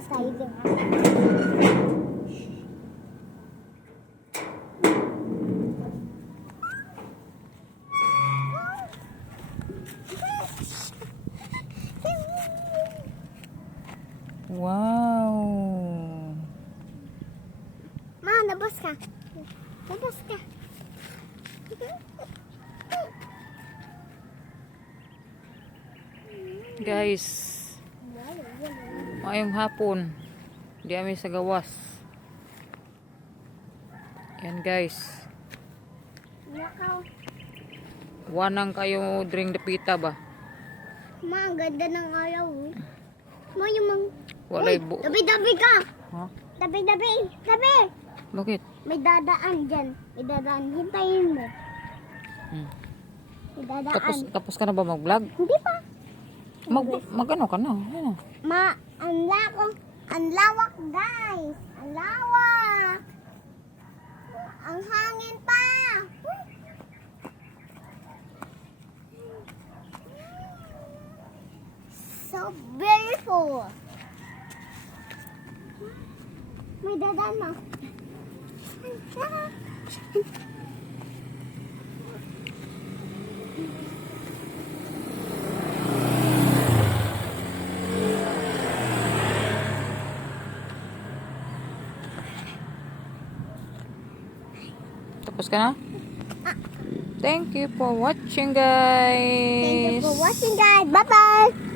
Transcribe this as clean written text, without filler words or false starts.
labas tayo din. Wow. Ma, labas ka. Labas ka. Guys, maayong hapon. Di kami sa gawas. Yan guys. Nakaw. Wanang kayo drink the pita ba? Ma, ang ganda ng araw. Ma, yung mga... Walay Uy, tabi-tabi ka. Ha? Tabi-tabi. Tabi. Bakit? May dadaan dyan. May dadaan. Hintayin mo. May dadaan. Tapos ka na ba mag-vlog? Hindi pa. Mag-ano ka na? Ano? Ma, ang lawak guys. Ang lawak. Ang hangin pa. So beautiful. May dadaan ma. Tapos ka na? Thank you for watching guys. Thank you for watching guys. Bye-bye.